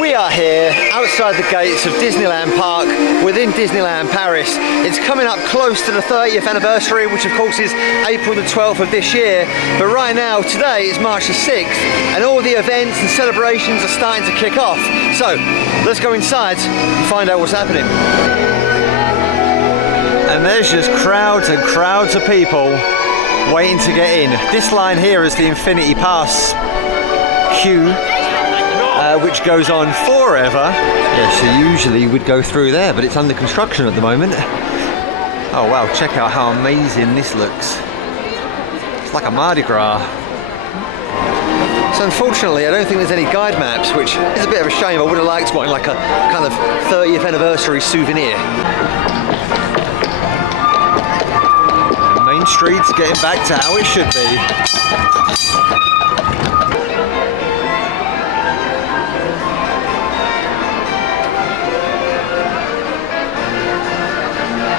We are here outside the gates of Disneyland Park within Disneyland Paris. It's coming up close to the 30th anniversary, which of course is April the 12th of this year. But right now, today is March the 6th, and all the events and celebrations are starting to kick off. So let's go inside and find out what's happening. And there's just crowds and crowds of people waiting to get in. This line here is the Infinity Pass queue, which goes on forever. Yeah, so usually we'd go through there, but it's under construction at the moment. Oh wow, check out how amazing this looks. It's like a Mardi Gras. So unfortunately, I don't think there's any guide maps, which is a bit of a shame. I would have liked one, like a kind of 30th anniversary souvenir. Main Street's getting back to how it should be.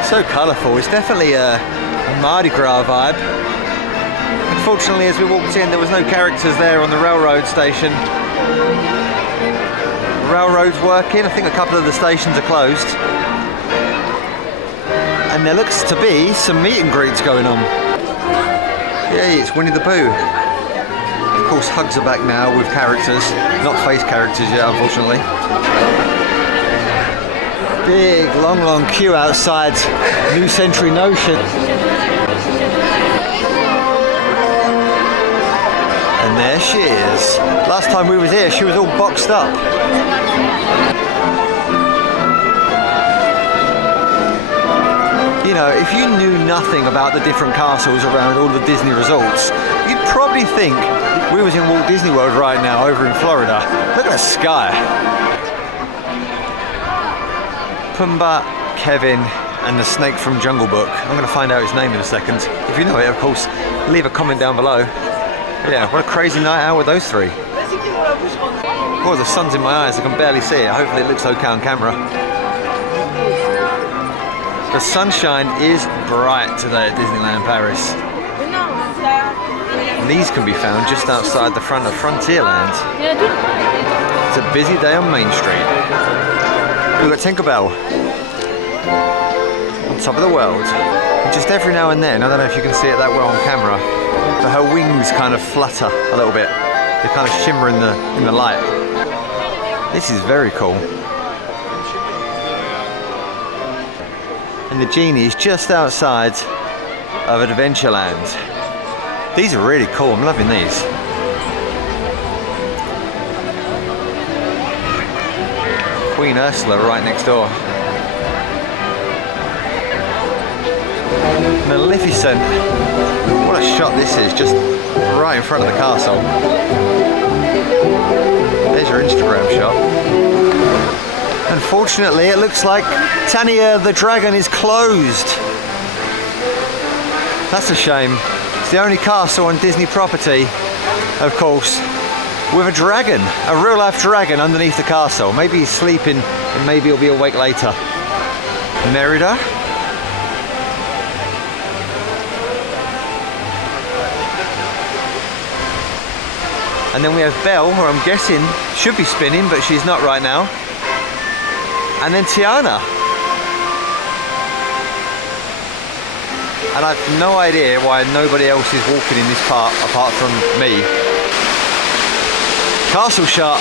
So colourful. It's definitely a Mardi Gras vibe. Unfortunately, as we walked in, there was no characters there on the railroad station. The railroad's working. I think a couple of the stations are closed. And there looks to be some meet and greets going on. Yay, it's Winnie the Pooh. Of course, hugs are back now with characters. Not face characters yet, unfortunately. Big, long queue outside New Century Notion. And there she is. Last time we was here, she was all boxed up. You know, if you knew nothing about the different castles around all the Disney resorts, you'd probably think we was in Walt Disney World right now over in Florida. Look at the sky. Pumbaa, Kevin, and the snake from Jungle Book. I'm going to find out his name in a second. If you know it, of course, leave a comment down below. But yeah, what a crazy night out with those three. Oh, the sun's in my eyes. I can barely see it. Hopefully it looks okay on camera. The sunshine is bright today at Disneyland Paris. And these can be found just outside the front of Frontierland. It's a busy day on Main Street. We've got Tinkerbell on top of the world. And just every now and then, I don't know if you can see it that well on camera, but her wings kind of flutter a little bit. They kind of shimmer in the light. This is very cool. And the genie is just outside of Adventureland. These are really cool. I'm loving these. Queen Ursula right next door. Maleficent. What a shot this is, just right in front of the castle. There's your Instagram shot. Unfortunately, it looks like Tanya the Dragon is closed. That's a shame. It's the only castle on Disney property, of course, with a dragon, a real life dragon underneath the castle. Maybe he's sleeping and maybe he'll be awake later. Merida. And then we have Belle, who I'm guessing should be spinning, but she's not right now. And then Tiana. And I've no idea why nobody else is walking in this part apart from me. Castle shot.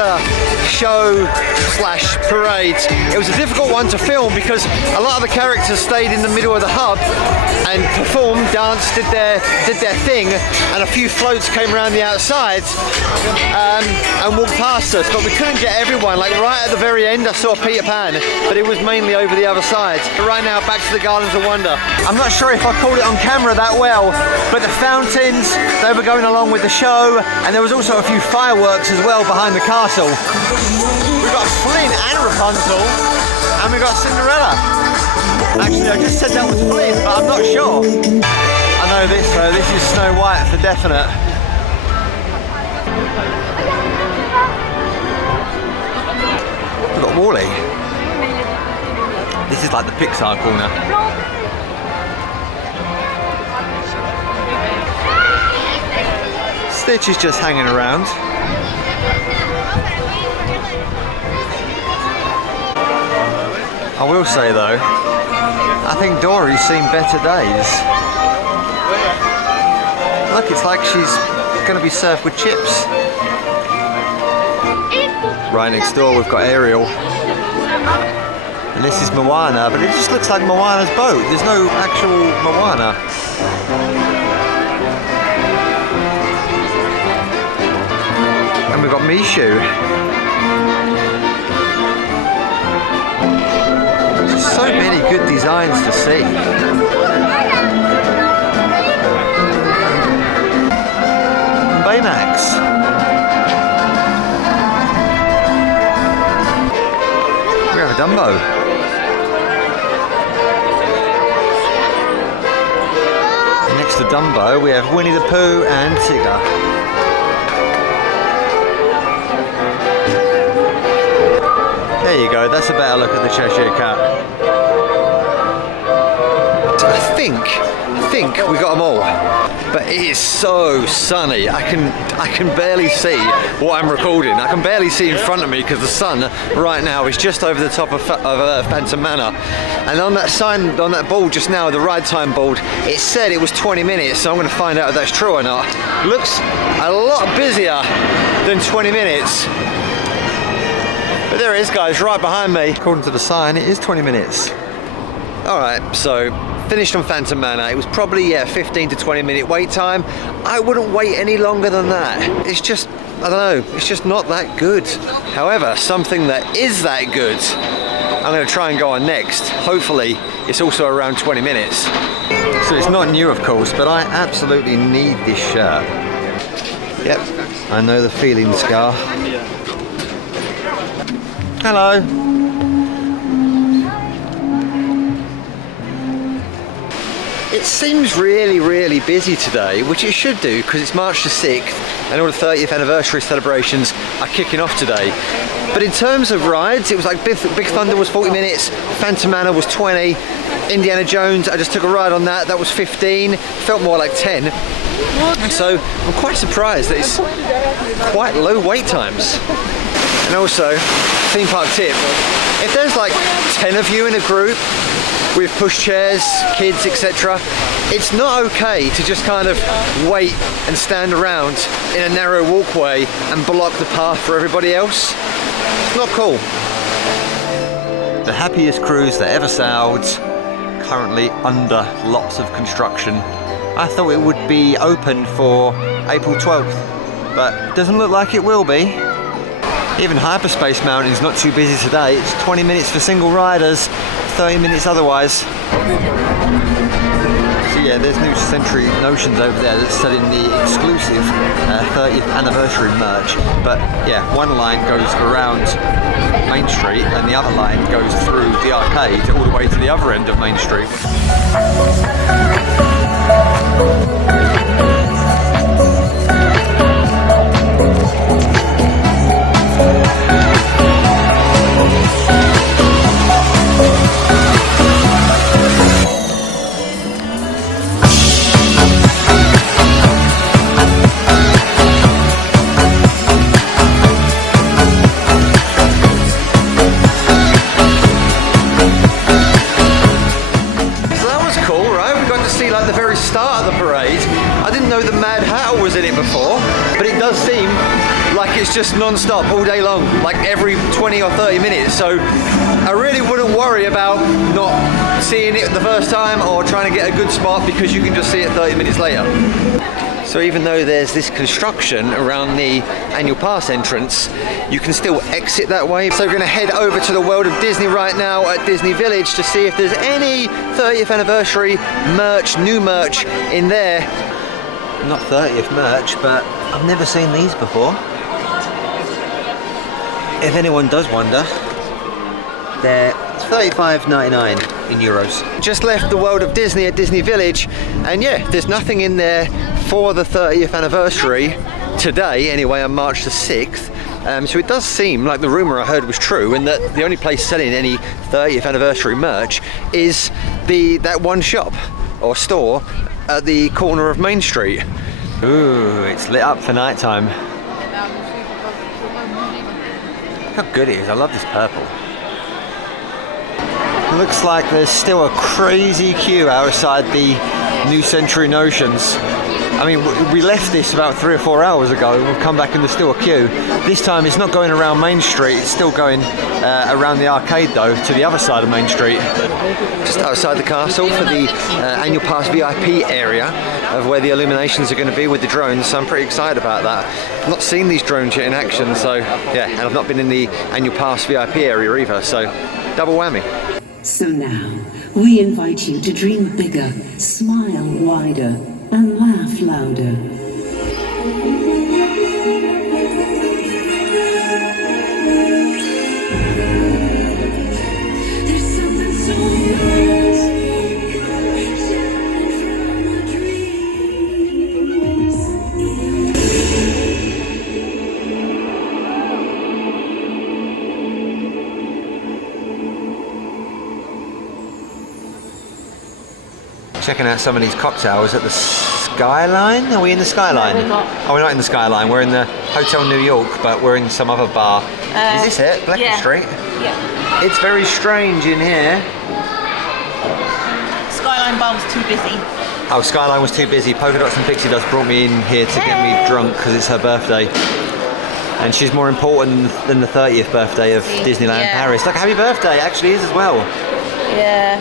character show slash parade. It was a difficult one to film because a lot of the characters stayed in the middle of the hub and performed, danced, did their thing, and a few floats came around the outside and walked past us, but we couldn't get everyone. Like right at the very end I saw Peter Pan, but it was mainly over the other side. But right now back to the Gardens of Wonder. I'm not sure if I caught it on camera that well, but the fountains, they were going along with the show, and there was also a few fireworks as well behind the castle. We've got Flynn and Rapunzel, and we've got Cinderella. Actually, I just said that was Flynn, but I'm not sure. I know this though, this is Snow White for definite. We've got Wall-E. This is like the Pixar corner. Stitch is just hanging around. I will say though, I think Dory's seen better days. Look, it's like she's going to be served with chips. Right next door we've got Ariel. And this is Moana, but it just looks like Moana's boat. There's no actual Moana. And we've got Mishu. There's so many good designs to see. And Baymax. We have a Dumbo. Next to Dumbo, we have Winnie the Pooh and Tigger. There you go, that's a better look at the Cheshire Cat. I think we got them all, but it is so sunny. I can barely see what I'm recording. I can barely see in front of me because the sun right now is just over the top of Phantom Manor. And on that sign, on that board just now, the ride time board, it said it was 20 minutes, so I'm going to find out if that's true or not. Looks a lot busier than 20 minutes. But there it is, guys, right behind me. According to the sign, it is 20 minutes. Alright, so finished on Phantom Manor. It was probably 15 to 20 minute wait time. I wouldn't wait any longer than that. It's just, I don't know, it's just not that good. However, something that is that good, I'm going to try and go on next. Hopefully, it's also around 20 minutes. So it's not new, of course, but I absolutely need this shirt. Yep, I know the feeling, Scar. Hello. It seems really busy today, which it should do because it's March the 6th and all the 30th anniversary celebrations are kicking off today. But in terms of rides, it was like Big Thunder was 40 minutes, Phantom Manor was 20, Indiana Jones, I just took a ride on that, that was 15, felt more like 10. So I'm quite surprised that it's quite low wait times. And also, theme park tip, if there's like 10 of you in a group with pushchairs, kids, etc., it's not okay to just kind of wait and stand around in a narrow walkway and block the path for everybody else. It's not cool. The happiest cruise that ever sailed, currently under lots of construction. I thought it would be open for April 12th, but doesn't look like it will be. Even Hyperspace Mountain is not too busy today. It's 20 minutes for single riders, 30 minutes otherwise. So yeah, there's New Century Notions over there that's selling the exclusive 30th anniversary merch. But yeah, one line goes around Main Street and the other line goes through the arcade all the way to the other end of Main Street. Start of the parade, it's just non-stop all day long, like every 20 or 30 minutes. So I really wouldn't worry about not seeing it the first time or trying to get a good spot, because you can just see it 30 minutes later. So even though there's this construction around the annual pass entrance, you can still exit that way. So we're going to head over to the World of Disney right now at Disney Village to see if there's any 30th anniversary merch, new merch in there. Not 30th merch, but I've never seen these before. If anyone does wonder, they're $35.99 in euros. Just left the World of Disney at Disney Village, and yeah, there's nothing in there for the 30th anniversary today, anyway, on March the 6th. So it does seem like the rumour I heard was true, and that the only place selling any 30th anniversary merch is that one shop or store at the corner of Main Street. Ooh, it's lit up for night time. Look how good it is. I love this purple. Looks like there's still a crazy queue outside the New Century Notions. I mean, we left this about 3 or 4 hours ago, and we've come back and there's still a queue. This time it's not going around Main Street, it's still going around the arcade though, to the other side of Main Street. Just outside the castle for the annual pass VIP area of where the Illuminations are going to be with the drones, so I'm pretty excited about that. I've not seen these drones yet in action, so yeah, and I've not been in the annual pass VIP area either, so double whammy. So now, we invite you to dream bigger, smile wider, and laugh louder. There's something so magic shining from our dreams. Checking out some of these cocktails at the Skyline. Are we in the Skyline? No, we're not. Oh, we're not in the Skyline. We're in the Hotel New York, but we're in some other bar. Is this it? Bleecker yeah. Street? Yeah. It's very strange in here. Skyline bar was too busy. Oh, Skyline was too busy. Polka Dots and Pixie Dust brought me in here to get me drunk because it's her birthday. And she's more important than the 30th birthday of Disneyland Paris. Like, happy birthday actually is as well. Yeah.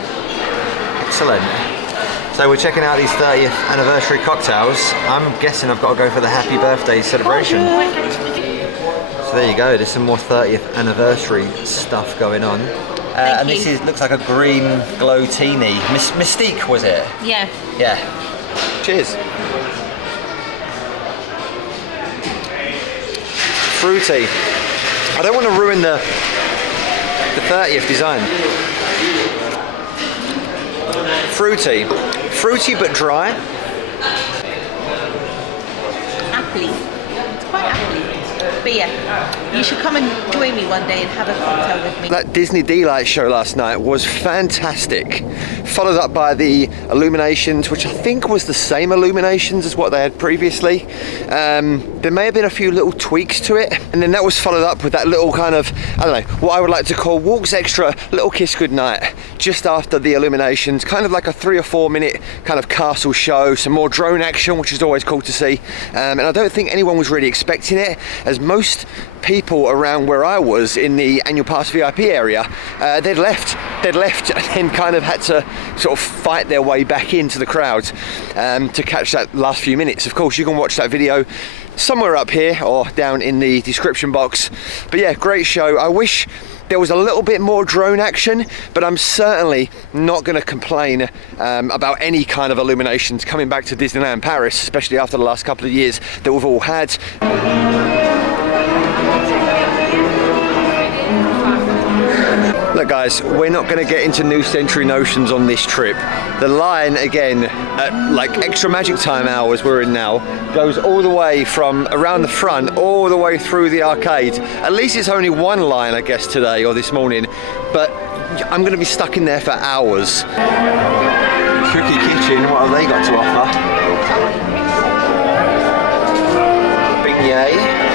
Excellent. So we're checking out these 30th anniversary cocktails. I'm guessing I've got to go for the happy birthday celebration. So there you go, there's some more 30th anniversary stuff going on. And this looks like a green glow-teeny. Mystique, was it? Yeah. Yeah. Cheers. Fruity. I don't want to ruin the 30th design. Fruity. Fruity but dry. Appley. It's quite appley. But yeah, you should come and join me one day and have a cocktail with me. That Disney D-Light show last night was fantastic. Followed up by the Illuminations, which I think was the same Illuminations as what they had previously. There may have been a few little tweaks to it, and then that was followed up with that little kind of, I don't know, what I would like to call Walks Extra Little Kiss Goodnight, just after the Illuminations, kind of like a 3 or 4 minute kind of castle show, some more drone action, which is always cool to see. And I don't think anyone was really expecting it, as most people around where I was in the annual pass VIP area, they'd left and then kind of had to sort of fight their way back into the crowd to catch that last few minutes. Of course, you can watch that video somewhere up here or down in the description box. But yeah, great show. I wish there was a little bit more drone action, but I'm certainly not going to complain about any kind of Illuminations coming back to Disneyland Paris, especially after the last couple of years that we've all had. Look guys, we're not going to get into New Century Notions on this trip. The line, again, at like extra magic time hours we're in now, goes all the way from around the front all the way through the arcade. At least it's only one line, I guess, today or this morning, but I'm going to be stuck in there for hours. Cookie Kitchen, what have they got to offer? Beignet.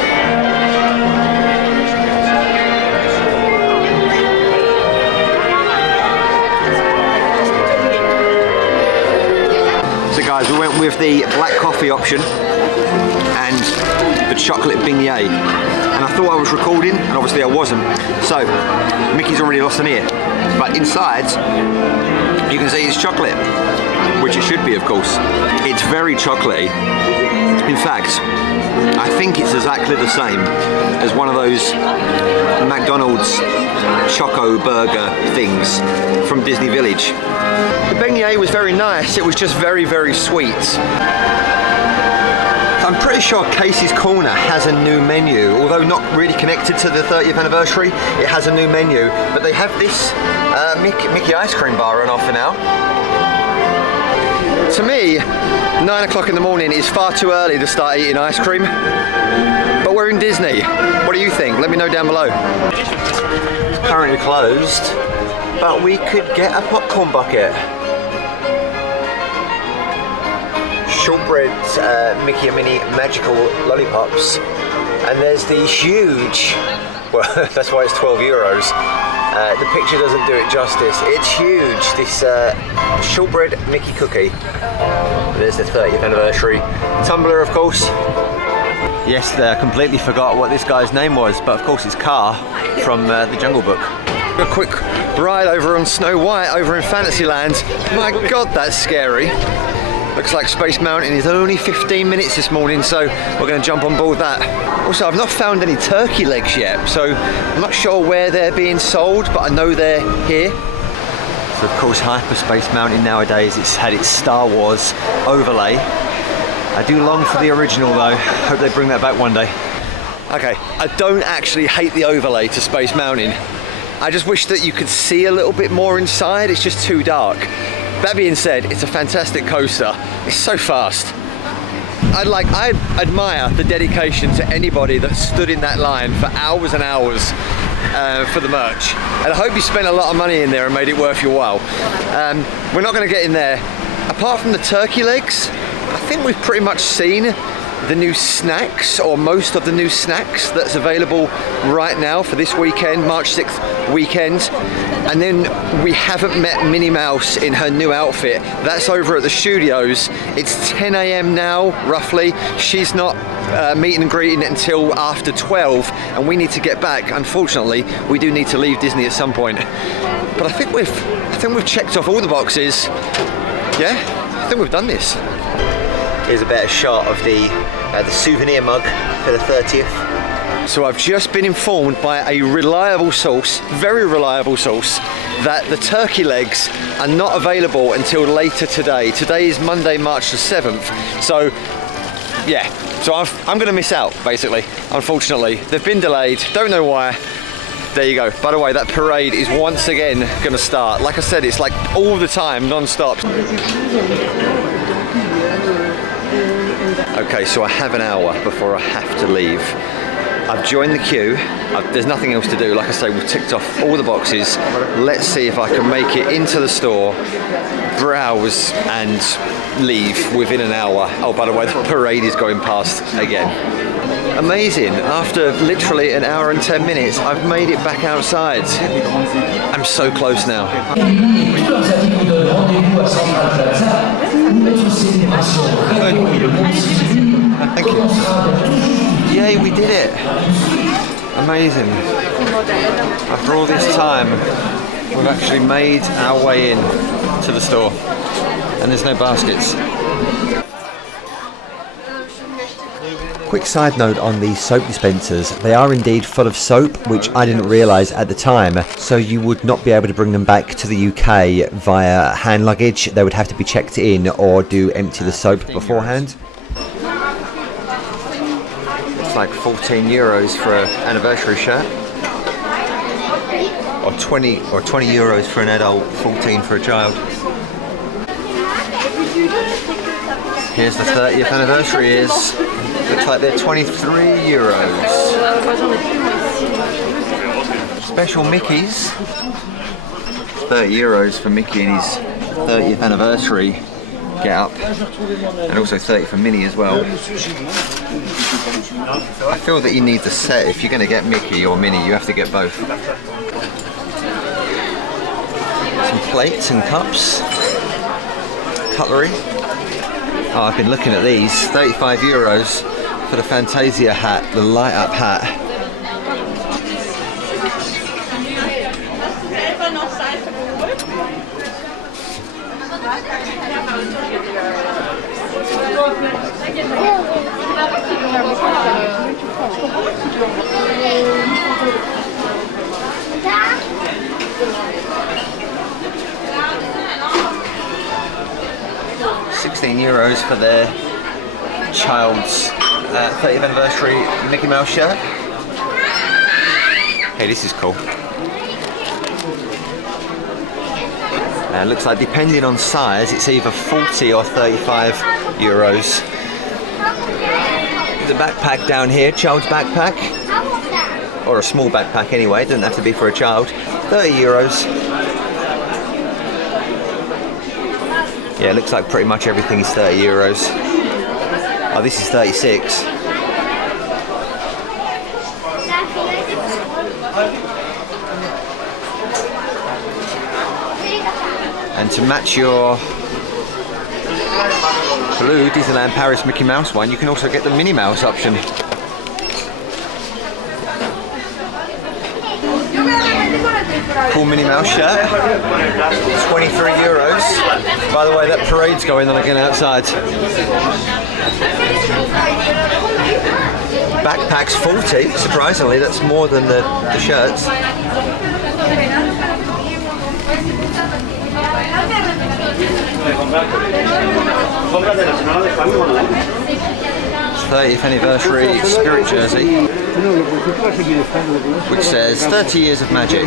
Guys, we went with the black coffee option, and and the chocolate beignet. And I thought I was recording, and obviously I wasn't. So, Mickey's already lost an ear. But inside, you can see it's chocolate, which it should be, of course. It's very chocolatey. In fact, I think it's exactly the same as one of those McDonald's Choco Burger things from Disney Village. The beignet was very nice, it was just very, very sweet. I'm pretty sure Casey's Corner has a new menu, although not really connected to the 30th anniversary. It has a new menu, but they have this Mickey ice cream bar on offer now. To me, 9 o'clock in the morning is far too early to start eating ice cream, but we're in Disney. What do you think? Let me know down below. It's currently closed, but we could get a popcorn bucket. Shortbread Mickey and Minnie magical lollipops, and there's the huge, well that's why it's 12 euros. The picture doesn't do it justice. It's huge, this shortbread Mickey cookie. There's the 30th anniversary tumbler, of course. Yes, I completely forgot what this guy's name was, but of course it's Car from the Jungle Book. A quick ride over on Snow White over in Fantasyland. My God, that's scary. Looks like Space Mountain is only 15 minutes this morning, so we're going to jump on board that. Also, I've not found any turkey legs yet, so I'm not sure where they're being sold, but I know they're here. So of course, Hyperspace Mountain nowadays, it's had its Star Wars overlay. I do long for the original though. Hope they bring that back one day. Okay, I don't actually hate the overlay to Space Mountain. I just wish that you could see a little bit more inside. It's just too dark. That being said, it's a fantastic coaster. It's so fast. I admire the dedication to anybody that stood in that line for hours and hours for the merch. And I hope you spent a lot of money in there and made it worth your while. We're not going to get in there. Apart from the turkey legs, I think we've pretty much seen the new snacks, or most of the new snacks that's available right now for this weekend, March 6th weekend. And then we haven't met Minnie Mouse in her new outfit. That's over at the studios. It's 10 AM now, roughly. She's not meeting and greeting until after 12, and we need to get back. Unfortunately, we do need to leave Disney at some point. But I think we've checked off all the boxes. Yeah, I think we've done this. Here's a better shot of the souvenir mug for the 30th. So I've just been informed by a reliable source, very reliable source, that the turkey legs are not available until later today. Today is Monday, March the 7th. So, yeah, so I'm going to miss out, basically, unfortunately. They've been delayed, don't know why. There you go. By the way, that parade is once again going to start. Like I said, it's like all the time, non-stop. Okay, so I have an hour before I have to leave. I've joined the queue. There's nothing else to do. Like I say, we've ticked off all the boxes. Let's see if I can make it into the store, browse and leave within an hour. Oh, by the way, the parade is going past again. Amazing. After literally an hour and 10 minutes, I've made it back outside. I'm so close now. Thank you. Yay, we did it. Amazing. After all this time, we've actually made our way in to the store. And there's no baskets. Quick side note on the soap dispensers. They are indeed full of soap, which I didn't realise at the time, so you would not be able to bring them back to the UK via hand luggage. They would have to be checked in or do empty the soap beforehand. It's like 14 euros for an anniversary shirt, or 20 euros for an adult, 14 for a child. Here's the 30th anniversary is. Looks like they're 23 euros. Special Mickeys. 30 euros for Mickey and his 30th anniversary get up. And also 30 for Minnie as well. I feel that you need the set. If you're going to get Mickey or Minnie, you have to get both. Some plates and cups. Cutlery. Oh, I've been looking at these. 35 euros. for the Fantasia hat, the light up hat. €16 for their child's 30th anniversary Mickey Mouse shirt. Hey, this is cool. Looks like depending on size, it's either 40 or €35. There's a backpack down here, child's backpack, or a small backpack anyway. It doesn't have to be for a child. €30. Yeah, it looks like pretty much everything is €30. Oh, this is 36. And to match your blue Disneyland Paris Mickey Mouse one, you can also get the Minnie Mouse option. Cool Minnie Mouse shirt, €23. By the way, that parade's going on again outside. Backpack's 40, surprisingly, that's more than the shirts. It's 30th anniversary Spirit jersey, which says 30 years of magic,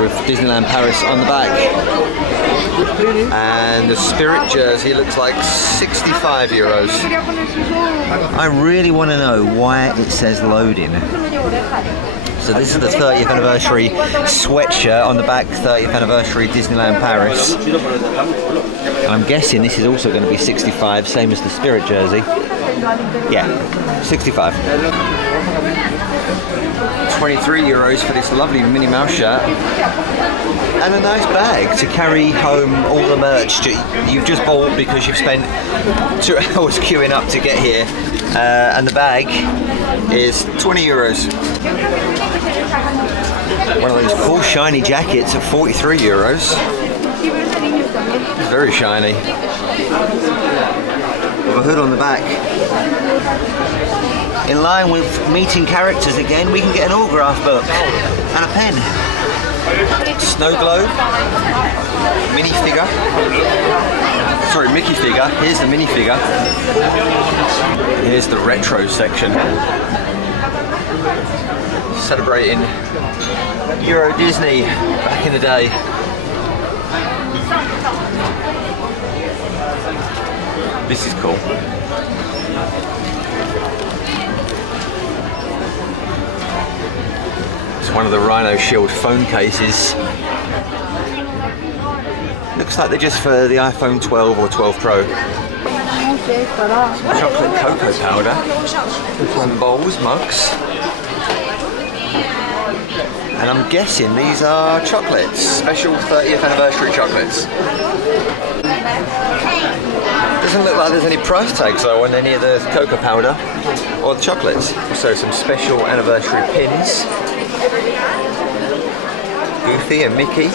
with Disneyland Paris on the back. And the Spirit jersey looks like €65. I really want to know why it says loading. So this is the 30th anniversary sweatshirt on the back, 30th anniversary Disneyland Paris. And I'm guessing this is also going to be 65, same as the Spirit jersey. Yeah, 65. €23 for this lovely Minnie Mouse shirt. And a nice bag to carry home all the merch you've just bought because you've spent 2 hours queuing up to get here. And the bag is €20. One of those cool shiny jackets at €43. Very shiny. With a hood on the back. In line with meeting characters again, we can get an autograph book and a pen. Snow globe, mini figure. Sorry, Mickey figure. Here's the mini figure. Here's the retro section. Celebrating Euro Disney back in the day. This is cool. It's one of the Rhino Shield phone cases. Looks like they're just for the iPhone 12 or 12 Pro. Some chocolate cocoa powder. Some bowls, mugs. And I'm guessing these are chocolates, special 30th anniversary chocolates. Doesn't look like there's any price tags though on any of the cocoa powder or the chocolates. Also some special anniversary pins. Goofy and Mickey.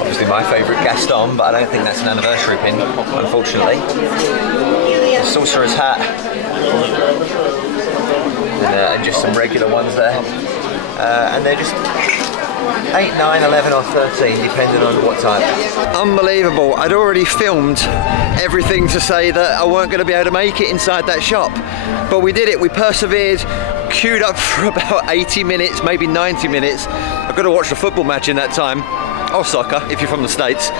Obviously my favourite Gaston, but I don't think that's an anniversary pin, unfortunately. The Sorcerer's hat. And just some regular ones there. And they're just 8, 9, 11 or 13 depending on what type. Unbelievable. I'd already filmed everything to say that I weren't going to be able to make it inside that shop. But we did it. We persevered, queued up for about 80 minutes, maybe 90 minutes. I've got to watch the football match in that time. Or soccer, if you're from the States.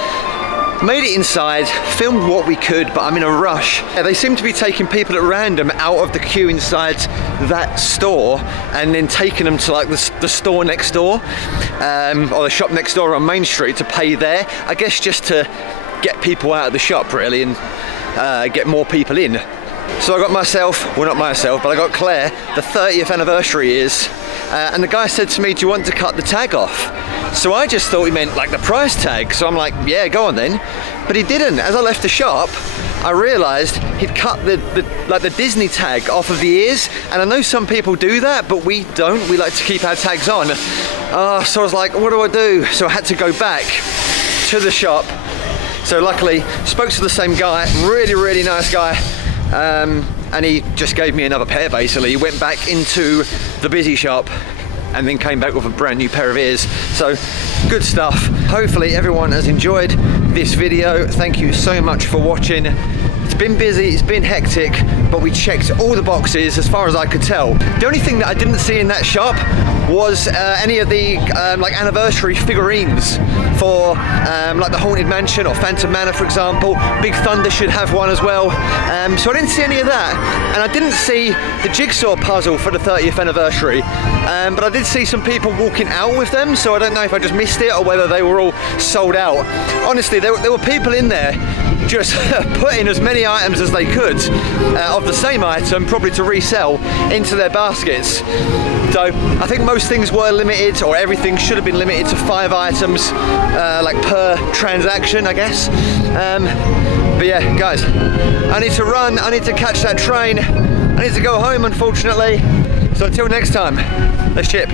Made it inside, filmed what we could, but I'm in a rush. They seem to be taking people at random out of the queue inside that store and then taking them to like the store next door, or the shop next door on Main Street to pay there. I guess just to get people out of the shop really and get more people in. So I got myself, well not myself, but I got Claire, the 30th anniversary is, and the guy said to me, do you want to cut the tag off? So I just thought he meant like the price tag. So I'm like, yeah, go on then. But he didn't. As I left the shop, I realised he'd cut the Disney tag off of the ears, and I know some people do that, but we don't. We like to keep our tags on. So I was like, what do I do? So I had to go back to the shop. So luckily, spoke to the same guy, really nice guy, and he just gave me another pair basically. He went back into the busy shop and then came back with a brand new pair of ears. So good stuff. Hopefully everyone has enjoyed this video. Thank you so much for watching. It's been busy, it's been hectic, but we checked all the boxes as far as I could tell. The only thing that I didn't see in that shop was any of the like anniversary figurines for like the Haunted Mansion or Phantom Manor, for example. Big Thunder should have one as well. So I didn't see any of that, and I didn't see the jigsaw puzzle for the 30th anniversary. But I did see some people walking out with them, so I don't know if I just missed it or whether they were all sold out. Honestly, there were people in there just putting as many items as they could of the same item, probably to resell, into their baskets. So I think most things were limited, or everything should have been limited to 5 items like per transaction, I guess. But yeah, guys, I need to run, I need to catch that train, I need to go home, unfortunately. So until next time, let's chip.